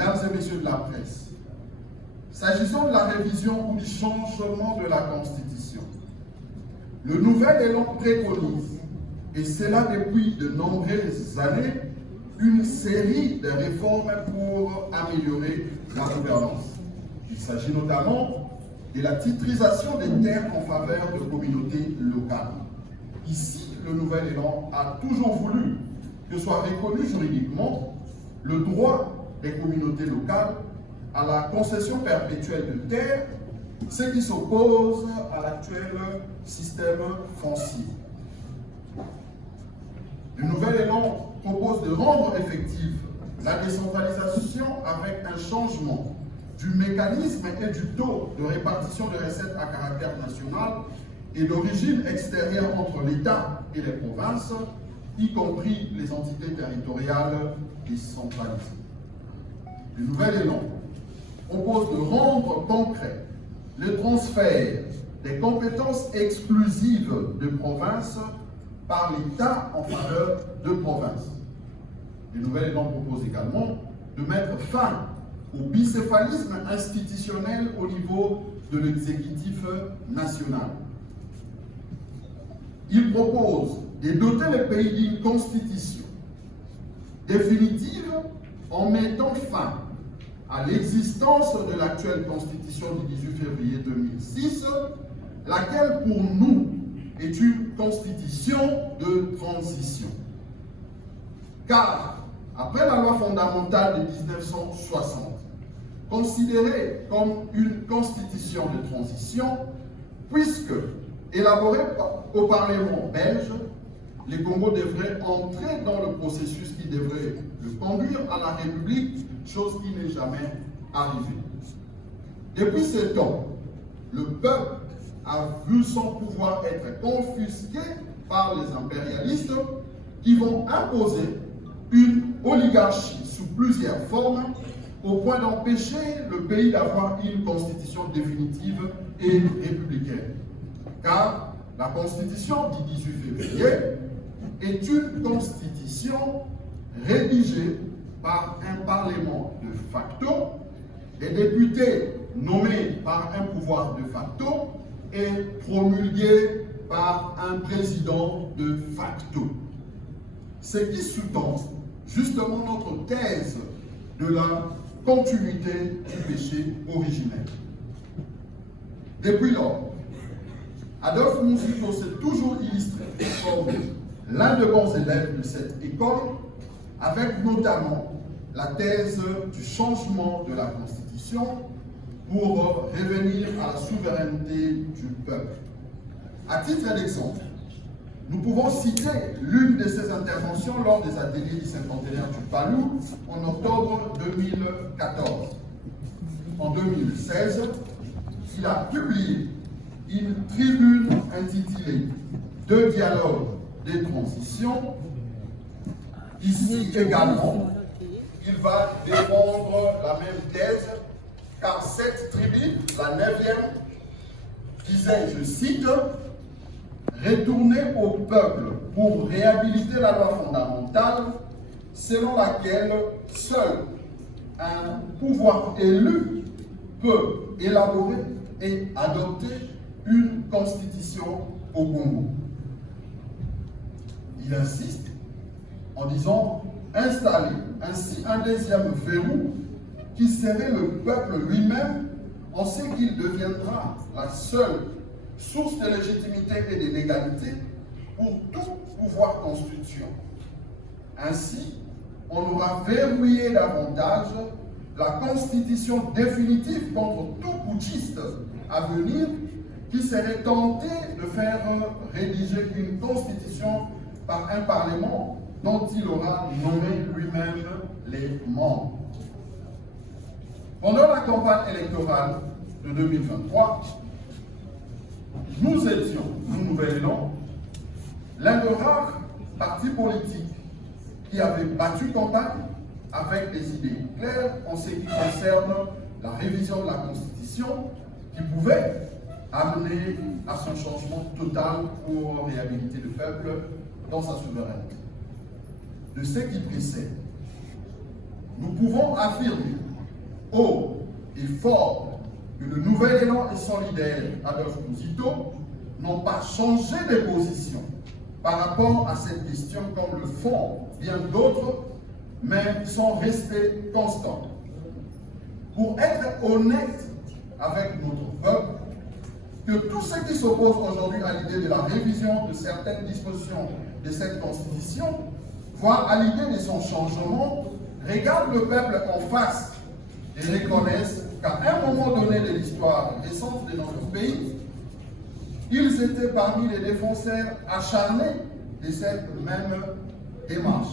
Mesdames et messieurs de la presse, s'agissant de la révision ou du changement de la Constitution, le nouvel élan préconise, et c'est là depuis de nombreuses années, une série de réformes pour améliorer la gouvernance. Il s'agit notamment de la titrisation des terres en faveur de communautés locales. Ici, le nouvel élan a toujours voulu que soit reconnu juridiquement le droit des communautés locales à la concession perpétuelle de terres, ce qui s'oppose à l'actuel système foncier. Le nouvel élan propose de rendre effective la décentralisation avec un changement du mécanisme et du taux de répartition de recettes à caractère national et d'origine extérieure entre l'État et les provinces, y compris les entités territoriales décentralisées. Le nouvel élan propose de rendre concret le transfert des compétences exclusives de provinces par l'État en faveur de provinces. Le nouvel élan propose également de mettre fin au bicéphalisme institutionnel au niveau de l'exécutif national. Il propose de doter le pays d'une constitution définitive en mettant fin à l'existence de l'actuelle constitution du 18 février 2006, laquelle pour nous est une constitution de transition. Car, après la loi fondamentale de 1960, considérée comme une constitution de transition, puisque élaborée au Parlement belge, les Congos devraient entrer dans le processus qui devrait le conduire à la République, chose qui n'est jamais arrivée. Depuis ce temps, le peuple a vu son pouvoir être confisqué par les impérialistes qui vont imposer une oligarchie sous plusieurs formes au point d'empêcher le pays d'avoir une constitution définitive et républicaine. Car la constitution du 18 février est une constitution rédigée par un parlement de facto, des députés nommés par un pouvoir de facto et promulguée par un président de facto. Ce qui sous-tend justement notre thèse de la continuité du péché originel. Depuis lors, Adolphe Muzito s'est toujours illustré comme l'un des bons élèves de cette école, avec notamment la thèse du changement de la Constitution pour revenir à la souveraineté du peuple. À titre d'exemple, nous pouvons citer l'une de ses interventions lors des ateliers du cinquantenaire du Palou en octobre 2014. En 2016, il a publié une tribune intitulée « Deux dialogues des transitions ». Ici également, il va défendre la même thèse, car cette tribune, la 9e, disait, je cite, « Retourner au peuple pour réhabiliter la loi fondamentale selon laquelle seul un pouvoir élu peut élaborer et adopter une constitution au Congo. » Il insiste en disant installer ainsi un deuxième verrou qui serait le peuple lui-même, en ce qu'il deviendra la seule source de légitimité et de légalité pour tout pouvoir constituant. Ainsi, on aura verrouillé davantage la constitution définitive contre tout putschiste à venir qui serait tenté de faire rédiger une constitution par un parlement dont il aura nommé lui-même les membres. Pendant la campagne électorale de 2023, nous étions, nous Nouvel Élan, l'un des rares partis politiques qui avait battu campagne avec des idées claires en ce qui concerne la révision de la Constitution qui pouvait amener à son changement total pour réhabiliter le peuple dans sa souveraineté. De ce qui précède, nous pouvons affirmer haut et fort que le nouvel élan et solidaire Adolphe Kouzito n'ont pas changé de position par rapport à cette question comme le font bien d'autres, mais sont restés constants. Pour être honnête avec notre peuple, que tous ceux qui s'opposent aujourd'hui à l'idée de la révision de certaines dispositions de cette Constitution, voire à l'idée de son changement, regardent le peuple en face et reconnaissent qu'à un moment donné de l'histoire récente de notre pays, ils étaient parmi les défenseurs acharnés de cette même démarche.